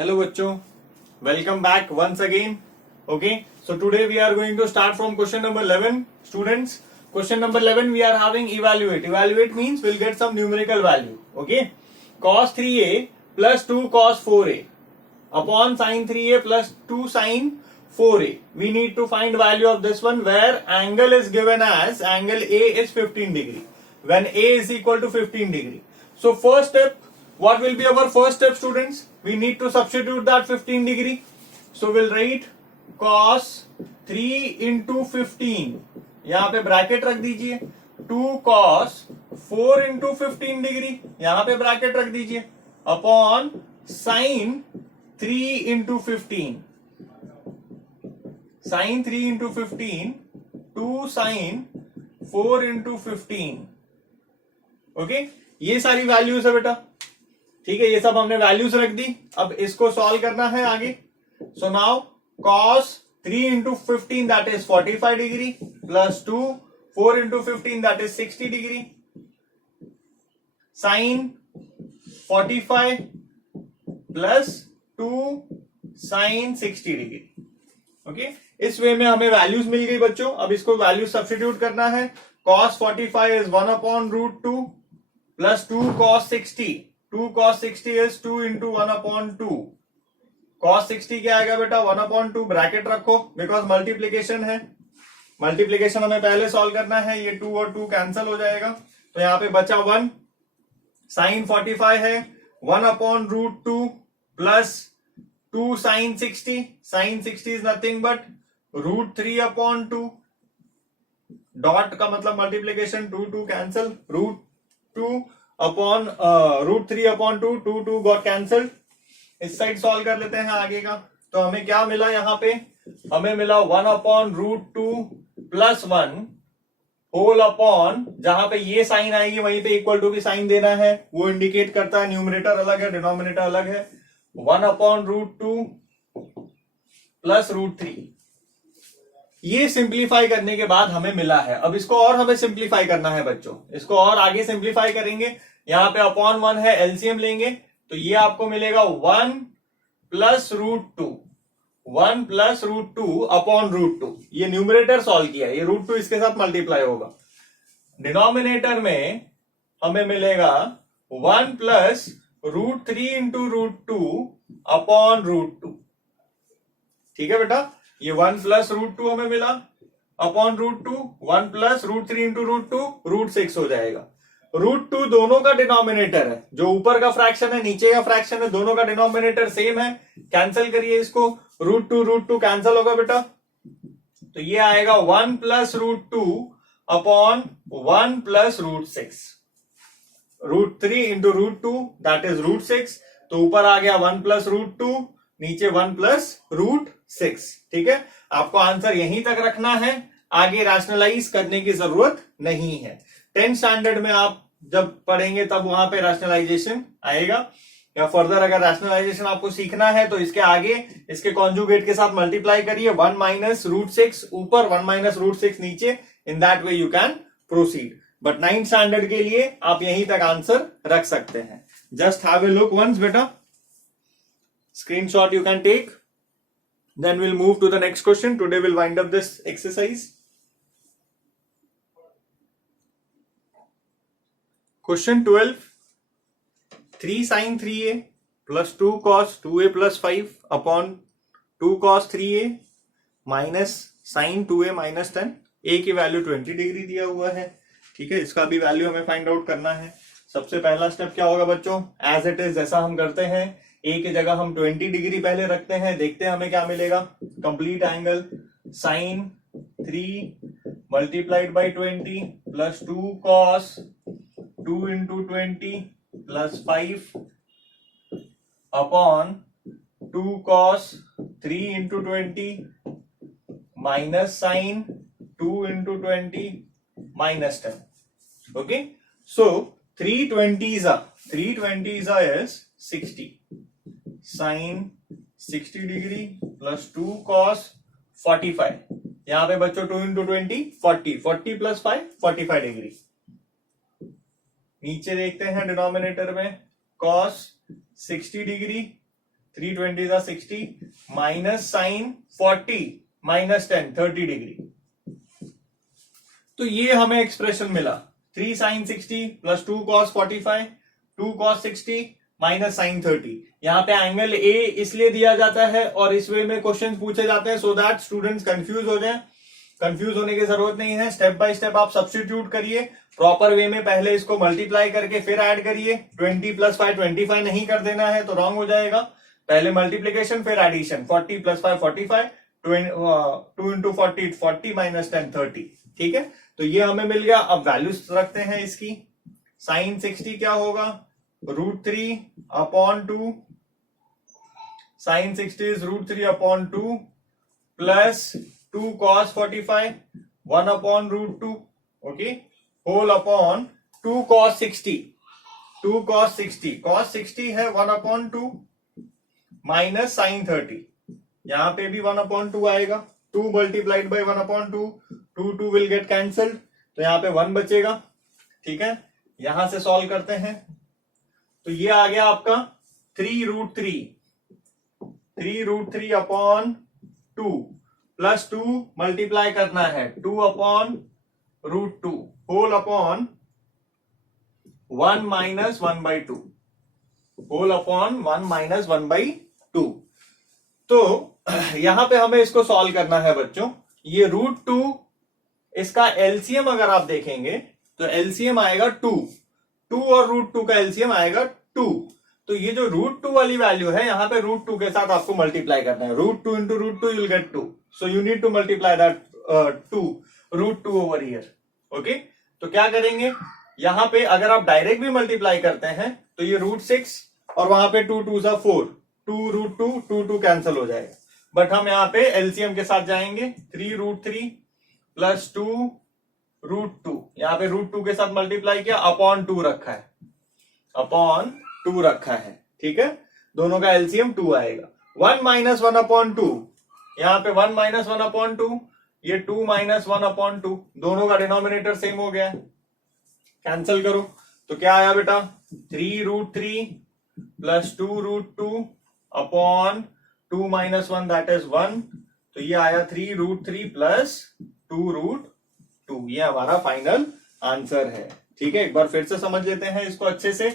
Hello बच्चों, welcome back once again. Okay, so today we are going to start from question number 11. Students, question number 11 we are having evaluate. Evaluate means we'll get some numerical value. Okay, cos 3a plus 2 cos 4a upon sin 3a plus 2 sin 4a. We need to find value of this one where angle is given as angle A is 15 degree. When A is equal to 15 degree. So first step, what will be our first step students? We need to substitute that 15 degree. So we'll write cos 3 into 15. यहाँ पे bracket रख दीजिए 2 cos 4 into 15 degree यहाँ पे bracket रख दीजिए upon sin 3 into 15. sin 3 into 15 2 sin 4 into 15. Okay ये सारी वैल्यूज है बेटा. ठीक है, ये सब हमने वैल्यूज रख दी. अब इसको सॉल्व करना है आगे. So now cos 3 into 15 that is 45 degree plus 2 4 into 15 that is 60 degree sin 45 plus 2 sin 60 degree. Okay इस वे में हमें वैल्यूज मिल गई बच्चों. अब इसको वैल्यू सब्स्टिट्यूट करना है. cos 45 is 1 upon root 2 plus 2 cos 60. 2 cos 60 is 2 into 1 upon 2. cos 60 क्या आएगा बेटा 1 upon 2. ब्रैकेट रखो बिकॉज मल्टीप्लीकेशन है. मल्टीप्लीकेशन हमें पहले सॉल्व करना है. ये 2 और 2 कैंसिल हो जाएगा तो यहाँ पे बचा 1. sin 45 है 1 upon root 2 plus 2 sin 60. sin 60 is nothing but root 3 upon 2. Dot का मतलब multiplication 2 2 cancel. Root 2 upon root 3 upon 2 2 2 got cancelled. इस साइड सॉल्व कर लेते हैं आगे का. तो हमें क्या मिला यहाँ पे हमें मिला 1 upon root 2 plus 1 whole upon जहां पे ये साइन आएगी वहीं पे इक्वल टू की साइन देना है. वो इंडिकेट करता है न्यूमरेटर अलग है डिनोमिनेटर अलग है. 1 अपॉन रूट 2 प्लस रूट 3. ये सिंप्लीफाई करने के बाद हमें मिला है. अब इसको और हमें सिंप्लीफाई करना है बच्चों. इसको और आगे सिंप्लीफाई करेंगे. यहां पे अपॉन 1 है एलसीएम लेंगे तो ये आपको मिलेगा 1 plus root 2. 1 plus root 2 upon root 2. ये न्यूमरेटर सॉल्व किया. ये रूट 2 इसके साथ मल्टीप्लाई होगा. डिनोमिनेटर में हमें मिलेगा 1 plus root 3 into root 2 upon root 2. ठीक है बेटा, ये 1 प्लस रूट 2 हमें मिला upon root 2. 1 plus root 3 into root 2 root 6 हो जाएगा. रूट 2 दोनों का डिनोमिनेटर है. जो ऊपर का फ्रैक्शन है नीचे का फ्रैक्शन है दोनों का डिनोमिनेटर सेम है. कैंसिल करिए इसको. रूट 2 कैंसिल होगा बेटा. तो ये आएगा 1 plus root 2 upon 1 plus root 6. Root 3 into root 2 that is root 6. तो ऊपर आ गया 1 प्लस रूट 2 नीचे 1 प्लस रूट 6. ठीक है, आपको आंसर यहीं तक रखना है. आगे रैशनलाइज करने की जरूरत नहीं है. 10th स्टैंडर्ड में आप जब पढ़ेंगे तब वहां पे रैशनलाइजेशन आएगा. या फर्दर अगर रैशनलाइजेशन आपको सीखना है तो इसके आगे इसके कॉन्जुगेट के साथ मल्टीप्लाई करिए. 1 माइनस रूट 6 ऊपर 1 माइनस रूट 6 नीचे. In that way you can proceed. But 9th standard के लिए आप यहीं तक आंसर रख सकते हैं. Just have a look once बेटा. Screenshot you can take. Then we'll move to the next question. Today we'll wind up this exercise. Question 12. 3 sin 3a plus 2 cos 2a plus 5 upon 2 cos 3a minus sin 2a minus 10. a की value 20 degree दिया हुआ है. ठीक है, इसका भी value हमें find out करना है. सबसे पहला स्टेप क्या होगा बच्चों, एज इट इज जैसा हम करते हैं a की जगह हम 20 डिग्री पहले रखते हैं. देखते हैं हमें क्या मिलेगा. Complete angle sine 3 multiplied by 20 plus 2 cos 2 into 20 plus 5 upon 2 cos 3 into 20 minus sine 2 into 20 minus 10. Okay, so 320 is 60. Sine 60 degree plus 2 cos 45. यहां पे बच्चों 2 इंटू 20 40 प्लस 5 45 डिग्री. नीचे देखते हैं डिनोमिनेटर में cos 60 degree 320 is 60 minus sine 40 minus 10 30 degree. तो ये हमें एक्सप्रेशन मिला 3 sine 60 plus 2 cos 45 2 cos 60 minus sine 30। यहाँ पे एंगल ए इसलिए दिया जाता है और इस वे में क्वेश्चन पूछे जाते हैं सो दैट स्टूडेंट्स कंफ्यूज हो जाए। कंफ्यूज होने की जरूरत नहीं है, स्टेप बाय स्टेप आप सब्स्टिट्यूट करिए प्रॉपर वे में, पहले इसको मल्टीप्लाई करके फिर ऐड करिए। 20 प्लस 5 25 नहीं कर देना है तो रॉन्ग हो जाएगा, पहले मल्टीप्लीकेशन फिर एडिशन। 40 plus 5 45 2 into 40 40 minus 10 30। ठीक है, तो ये हमें मिल गया। अब वैल्यूज रखते हैं इसकी। साइन 60 क्या होगा √3 upon 2, sine 60 is √3 upon 2 plus 2 cos 45 1 upon √2 okay whole upon 2 cos 60 2 cos 60 cos 60 है 1 अपॉन 2 माइनस साइन 30, यहां पे भी 1 अपॉन 2 आएगा, 2 multiplied by 1 upon 2 2 will get cancelled, तो यहां पे 1 बचेगा। ठीक है, यहां से सॉल्व करते हैं तो ये आ गया आपका 3√3 अपॉन 2 प्लस 2 मल्टीप्लाई करना है 2 upon √2 whole upon 1 minus 1/2 whole upon 1 minus 1/2। तो यहां पे हमें इसको सॉल्व करना है बच्चों। ये √2 इसका एलसीएम अगर आप देखेंगे तो एलसीएम आएगा 2 और √2 का एलसीएम आएगा 2। तो ये जो √2 वाली वैल्यू है यहां पे √2 के साथ आपको मल्टीप्लाई करना है, √2 into √2 you will get 2, so you need to multiply that 2 √2 over here. Okay, तो क्या करेंगे यहां पे अगर आप डायरेक्ट भी मल्टीप्लाई करते हैं तो ये √6 और वहां पे 2 2 सा 4 2 √2 2 कैंसिल हो जाएगा, बट हम यहाँ पे एलसीएम के साथ जाएंगे 3√3 प्लस 2 √2, यहाँ पे √2 के साथ मल्टीप्लाई किया अपॉन 2 रखा है, अपॉन 2 रखा है। ठीक है, दोनों का एलसीएम 2 आएगा। 1 माइनस 1 अपॉन 2, यहाँ पे 1 माइनस 1 अपॉन 2, ये 2 माइनस 1 अपॉन 2, दोनों का डिनोमिनेटर सेम हो गया है, कैंसिल करो तो क्या आया बेटा 3√3 plus 2√2 upon 2 minus 1 that is 1, तो ये आया 3√3 प्लस 2√2, ये हमारा फाइनल आंसर है। ठीक है, एक बार फिर से समझ लेते हैं इसको अच्छे से।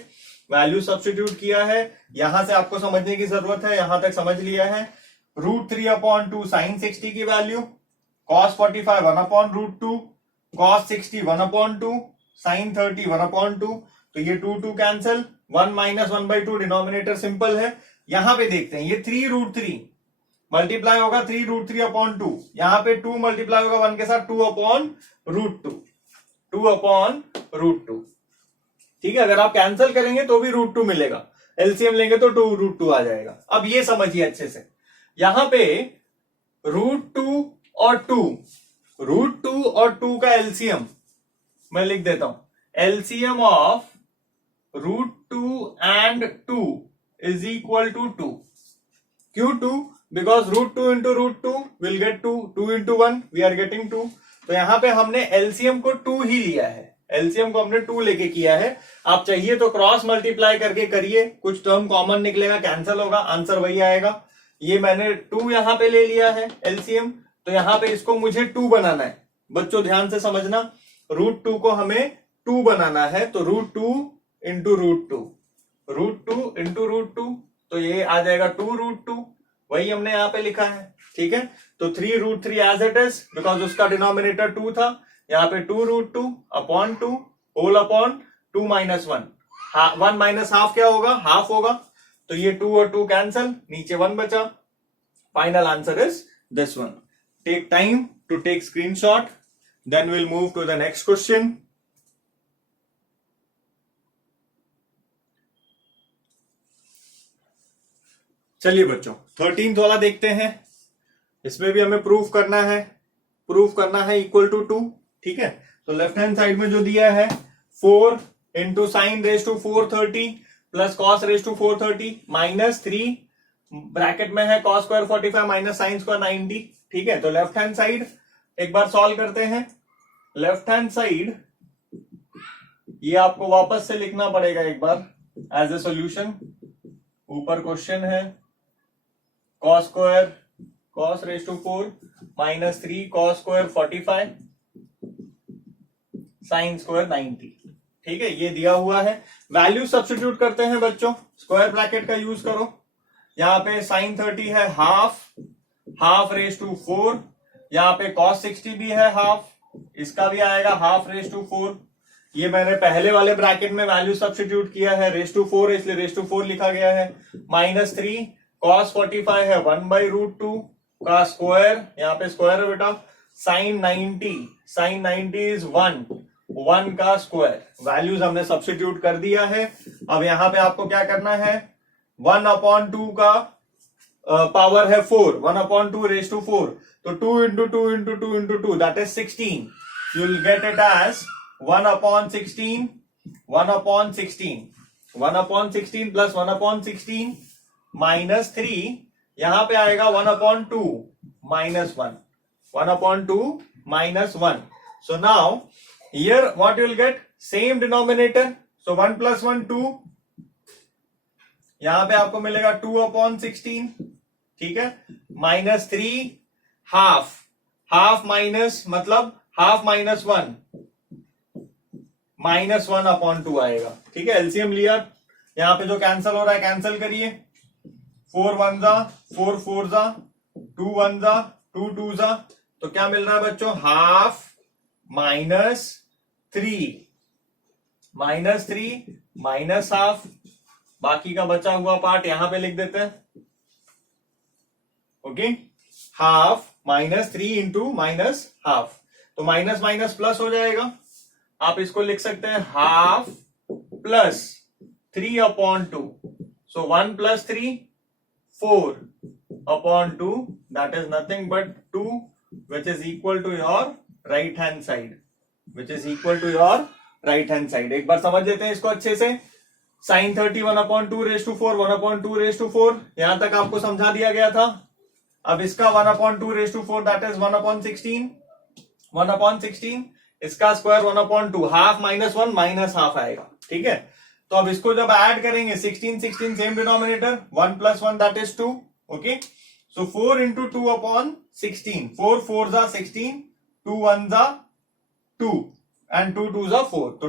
वैल्यू सब्स्टिट्यूट किया है, यहां से आपको समझने की जरूरत है, यहां तक समझ लिया है। √3 अपॉन 2 साइन 60 की value, cos 45 1 upon √2, cos 60 1 upon 2, sine 30 1 upon 2, तो ये 2 कैंसिल, 1 माइनस 1/2 डिनोमिनेटर सिंपल है। यहां पे देखते हैं ये 3√3 मल्टीप्लाई होगा 3√3 अपॉन 2, यहां पे 2 मल्टीप्लाई होगा 1 के साथ 2 अपॉन √2 2 अपॉन √2। ठीक है, अगर आप कैंसिल करेंगे तो भी √2 मिलेगा, एलसीएम लेंगे तो 2√2 आ जाएगा। अब ये समझिए अच्छे से, यहां पे √2 और 2 का एलसीएम मैं लिख देता हूं, LCM of √2 and 2 is equal to 2। क्यों 2? Because √2 into √2 will get 2 into 1 we are getting 2, तो यहां पे हमने एलसीएम को 2 ही लिया है, एलसीएम को हमने 2 लेके किया है। आप चाहिए तो क्रॉस मल्टीप्लाई करके करिए, कुछ टर्म कॉमन निकलेगा, कैंसिल होगा, आंसर वही आएगा। ये मैंने 2 यहां पे ले लिया है एलसीएम, तो यहां पे इसको मुझे 2 बनाना है। बच्चों ध्यान से समझना, √2 को हमें 2 बनाना है, तो √2 इंटू √2 इंटू √2, तो ये आ जाएगा 2√2, वही हमने यहां पे लिखा है। ठीक है, तो 3√3 एज इट इज, बिकॉज उसका डिनोमिनेटर 2 था, यहाँ पे 2√2 upon 2 whole upon 2 minus 1, 1 minus half क्या होगा, हाफ होगा, तो ये 2 और 2 कैंसिल, नीचे 1 बचा। Final answer is this one. Take time to take screenshot, then will move to the next question. चलिए बच्चों 13th वाला देखते हैं, इसमें भी हमें प्रूफ करना है इक्वल टू 2। ठीक है, तो लेफ्ट हैंड साइड में जो दिया है 4 into sine raise to 430 plus cos raise to 430 minus 3 bracket में है cos square 45 minus sine square 90। ठीक है, तो लेफ्ट हैंड साइड एक बार सॉल्व करते हैं। लेफ्ट हैंड साइड ये आपको वापस से लिखना पड़ेगा एक बार एज ए सॉल्यूशन, ऊपर क्वेश्चन है cos square cos raise to 4 minus 3 cos square 45 sin square 90। ठीक है, ये दिया हुआ है। वैल्यू सब्स्टिट्यूट करते हैं बच्चों, स्क्वायर ब्रैकेट का यूज करो। यहाँ पे sin 30 है हाफ रेज टू 4, यहाँ पे cos 60 भी है हाफ, इसका भी आएगा हाफ रेज टू 4। ये मैंने पहले वाले ब्रैकेट में वैल्यू सब्स्टिट्यूट किया है, रेज टू 4 है इसलिए रेज टू 4 लिखा गया है। माइनस 3 cos 45 है 1/√2 का स्क्वायर, यहाँ पे स्क्वायर है बेटा। sin 90 इज 1 का स्क्वायर। वैल्यूज हमने सब्स्टिट्यूट कर दिया है। अब यहां पे आपको क्या करना है, 1/2 का पावर है 4, 1/2 रेज टू 4, तो 2 into 2 into 2 into 2 that is 16। You will get it as 1/16 plus 1/16 minus 3, यहां पे आएगा 1/2 minus 1, 1/2 minus 1। So now here what you will get, same denominator, so 1 plus 1 2, यहां पे आपको मिलेगा 2/16। ठीक है, माइनस 3 हाफ माइनस मतलब हाफ माइनस 1 माइनस 1/2 आएगा। ठीक है, एलसीएम लिया, यहां पे जो कैंसिल हो रहा है कैंसिल करिए। 4 1 जा 4 4 जा 2 1 जा 2 2 जा, तो क्या मिल रहा है बच्चों, हाफ माइनस 3 माइनस हाफ। बाकी का बचा हुआ पार्ट यहां पे लिख देते हैं। Okay, half minus 3 into minus half, तो माइनस माइनस प्लस हो जाएगा। आप इसको लिख सकते हैं half plus 3/2, so 1 plus 3 4/2, that is nothing but 2, which is equal to your right hand side, एक बार समझ लेते हैं इसको अच्छे से। sin 30 1/2 raise to 4, 1/2 raise to 4, यहां तक आपको समझा दिया गया था। अब इसका 1/2 रेज टू 4 दैट इज 1/16, इसका square 1/2, half minus 1 minus half आएगा। ठीक है, तो अब इसको जब ऐड करेंगे 16 same denominator, 1 plus 1 that is 2। Okay, so 4 into 2/16, 4 4 जा 16, 2 1 जा 2 and 2 2 जा 4, तो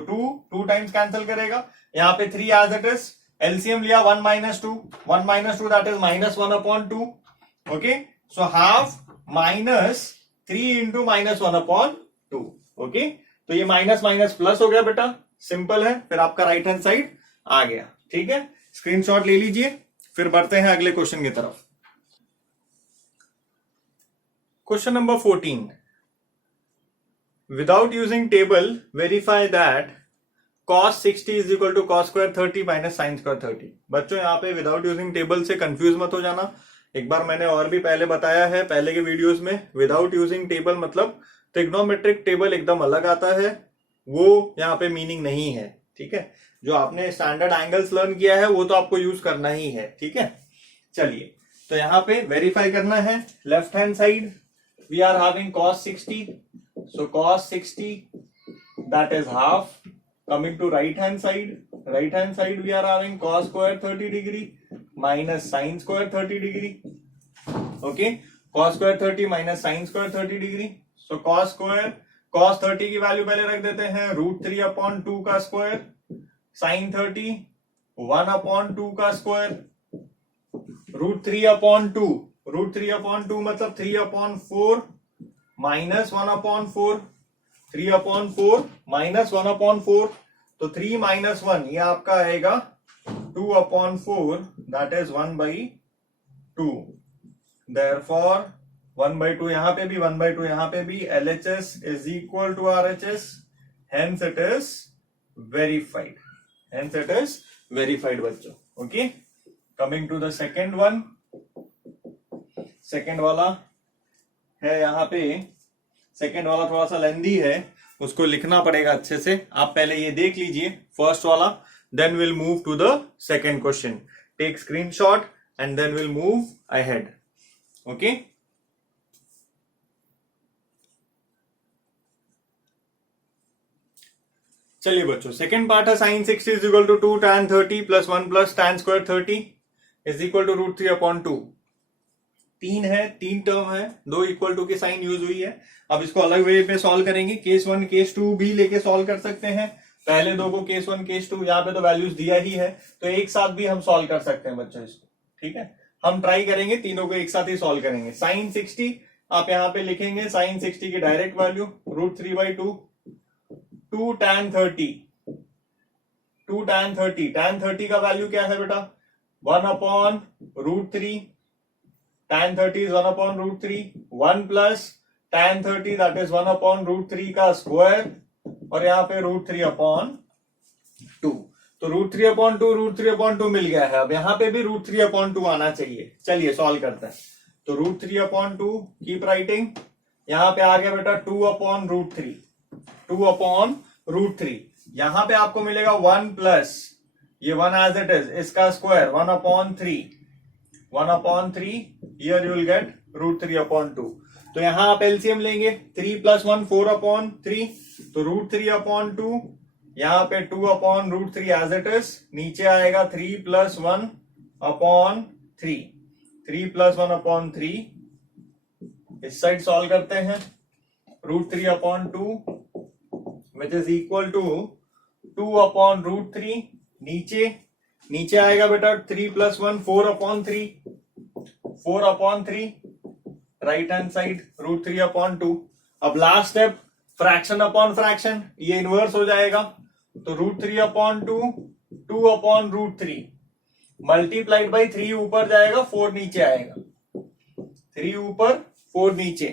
2 टाइम्स कैंसिल करेगा। यहाँ पे 3 एज इट इज, एलसीएम लिया 1 minus 2 that is minus 1/2। Okay, so half minus 3 into minus 1/2। Okay, तो ये माइनस माइनस प्लस हो गया बेटा, सिंपल है, फिर आपका राइट हैंड साइड आ गया। ठीक है, स्क्रीनशॉट ले लीजिए, फिर बढ़ते हैं अगले क्वेश्चन की तरफ। Question number 14. Without using table, verify that cos 60 is equal to cos square 30 minus sin square 30। बच्चों यहाँ पे विदाउट यूजिंग टेबल से कंफ्यूज मत हो जाना। एक बार मैंने और भी पहले बताया है पहले के वीडियोस में, विदाउट यूजिंग टेबल मतलब ट्रिग्नोमेट्रिक टेबल एकदम अलग आता है, वो यहाँ पे मीनिंग नहीं है। ठीक है, जो आपने स्टैंडर्ड एंगल्स लर्न किया है वो तो आपको यूज करना ही है। ठीक है, चलिए, तो यहाँ पे वेरीफाई करना है। Left hand side we are having cos 60, so cos 60 that is half. Coming to right hand side we are having cos square 30 degree minus sin square 30 degree. Okay, cos square 30 minus sin square 30 degree, so cos 30 की value पहले रख देते हैं, √3/2 का square, sin 30 1/2 का square, √3/2 मतलब 3/4 minus 1/4, 3/4 minus 1/4, तो 3 minus 1 ये आपका आएगा 2/4, दैट इज 1/2। देयरफॉर 1/2 यहां पे भी 1/2 यहां पे भी, LHS is equal to RHS, hence it is verified बच्चों। Okay, coming to the second one, second वाला है यहाँ पे, सेकेंड वाला थोड़ा सा लेंदी है, उसको लिखना पड़ेगा अच्छे से। आप पहले ये देख लीजिए फर्स्ट वाला, then will move to the second question. Take screenshot and then will move ahead. Okay, चलिए बच्चों, सेकेंड पार्ट है sin 60 is equal to 2 tan 30 plus 1 plus tan square 30 is equal to √3/2। तीन है, तीन टर्म है, दो equal to की sign use हुई है। अब इसको अलग वे पे सॉल्व करेंगे, केस 1 केस 2 भी लेके सॉल्व कर सकते हैं। पहले दो को केस 1 केस 2, यहाँ पे तो वैल्यूज दिया ही है तो एक साथ भी हम सॉल्व कर सकते हैं बच्चों इसको। ठीक है, हम ट्राई करेंगे तीनों को एक साथ ही सॉल्व करेंगे। साइन 60 आप यहाँ पे लिखेंगे, साइन 60 की direct value √3/2, 2 tan 30, 2 tan 30, tan 30 का वैल्यू क्या है बेटा 1/√3, tan 30 is 1/√3, 1 plus tan 30 that is 1/√3 का स्क्वायर और यहाँ पे √3/2, तो √3/2 √3/2 मिल गया है। अब यहाँ पे भी √3/2 आना चाहिए। चलिए सॉल्व करते हैं। तो √3/2 कीप राइटिंग, यहाँ पे आ गया बेटा 2/√3, 2/√3, यहाँ पे आपको मिलेगा 1 प्लस ये 1 एज इट इज, इसका square 1/3, 1/3, here you will gate √3/2। तो यहां आप एलसीएम लेंगे, 3 + 1 4/3, तो √3/2, यहां पे 2/√3 एज इट इज, नीचे आएगा 3 + 1/3, 3 + 1/3, इस साइड सॉल्व करते हैं। √3/2 विच इज इक्वल टू 2/√3, नीचे आएगा बेटा 3 + 1 4/3, 4/3, राइट हैंड साइड √3/2। अब last step fraction upon fraction, ये इनवर्स हो जाएगा, तो √3/2 2/√3 मल्टीप्लाइड बाई 3 ऊपर जाएगा 4 नीचे आएगा, 3 ऊपर 4 नीचे,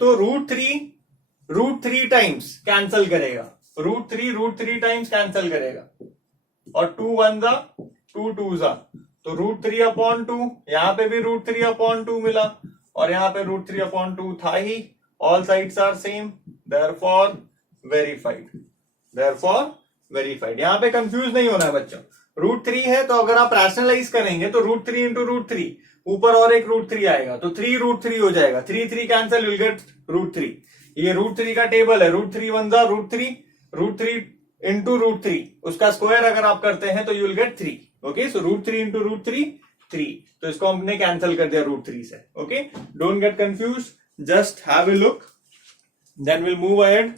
तो √3 टाइम्स कैंसल करेगा, √3 टाइम्स कैंसल करेगा और 2 1 जा 2 2 जा, तो √3/2, यहां पे भी √3/2 मिला और यहाँ पे √3/2 था ही। All sides are same, therefore verified, therefore verified. यहाँ पे कंफ्यूज नहीं होना है बच्चों। √3 है तो अगर आप रैशनलाइज करेंगे तो √3 × √3 ऊपर और एक √3 आएगा तो 3 √3 हो जाएगा, 3 3 कैंसल, विल गेट √3। ये √3 का टेबल है, √3 1 जा √3, √3 × √3 उसका स्क्वायर अगर आप करते हैं तो यू विल गेट 3। ओके, सो √3 × √3 3, तो इसको हमने कैंसिल कर दिया √3 से। Okay, don't get confuse, just have a look, then will move ahead.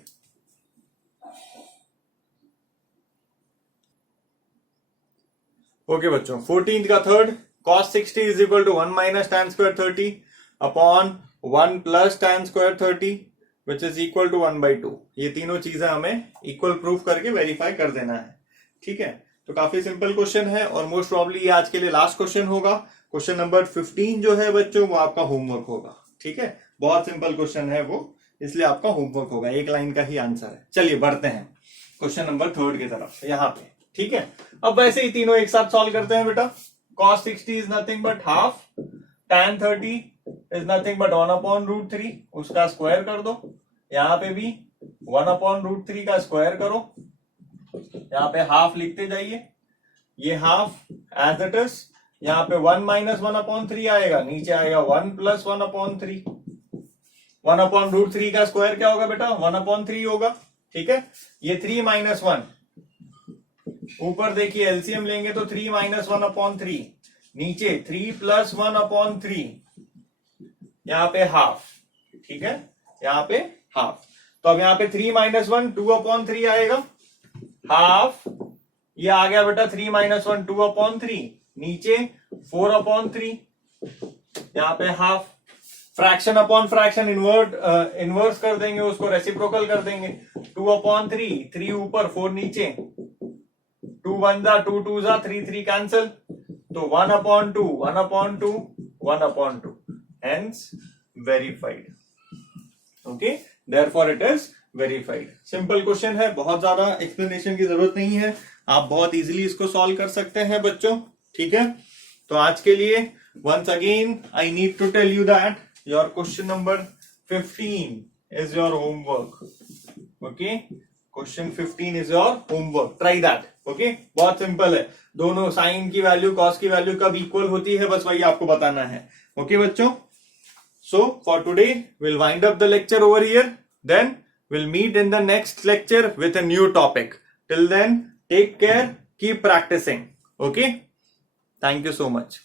Okay बच्चों, 14th का third, cos 60 is equal to 1 minus tan square 30 upon 1 plus tan square 30 which is equal to 1/2। ये तीनों चीजें हमें equal proof करके verify कर देना है। ठीक है, तो काफी सिंपल क्वेश्चन है और मोस्ट प्रॉब्ली ये आज के लिए लास्ट क्वेश्चन होगा। क्वेश्चन नंबर 15 जो है बच्चों वो आपका होमवर्क होगा। ठीक है, बहुत सिंपल क्वेश्चन है वो, इसलिए आपका होमवर्क होगा, एक लाइन का ही आंसर है। चलिए बढ़ते हैं क्वेश्चन नंबर 3 की तरफ यहाँ पे। ठीक है, अब वैसे ही तीनों एक साथ सॉल्व करते हैं बेटा। cos 60 is nothing but half, tan 30 is nothing but 1/√3, उसका स्क्वायर कर दो। यहाँ पे भी 1/√3 का स्क्वायर करो, यहाँ पे हाफ लिखते जाइए, ये हाफ एज इट इज, यहाँ पे 1 - 1/3 आएगा, नीचे आएगा 1 + 1/3। 1/√3 का स्क्वायर क्या होगा बेटा 1/3 होगा। ठीक है, ये 3 - 1, ऊपर देखिए एलसीएम लेंगे तो 3 - 1/3, नीचे 3 + 1/3, यहाँ पे हाफ। ठीक है, यहाँ पे हाफ, तो अब यहाँ पे 3 - 1 2/3 आएगा, हाफ, ये आ गया बेटा 3 - 1 2/3, नीचे 4/3, यहाँ पे half. Fraction upon fraction inverse कर देंगे, उसको रेसिप्रोकल कर देंगे, 2/3, 3 ऊपर 4 नीचे, 2 1 जा 2 2 जा 3 3 कैंसल, तो 1/2 1/2 1/2, hence verified. Okay, therefore it is verified. Simple question है, बहुत ज्यादा एक्सप्लेनेशन की जरूरत नहीं है, आप बहुत इजीली इसको सॉल्व कर सकते हैं बच्चों। ठीक है, तो आज के लिए once again I need to tell you that your question number 15 is your homework. Okay, question 15 is your homework, try that. Okay, बहुत सिंपल है, दोनों साइन की वैल्यू कॉस की वैल्यू कब इक्वल होती है, बस वही आपको बताना है। ओके बच्चों, so for today we'll wind up the lecture over here, then we'll meet in the next lecture with a new topic. Till then, take care, keep practicing. Okay, thank you so much.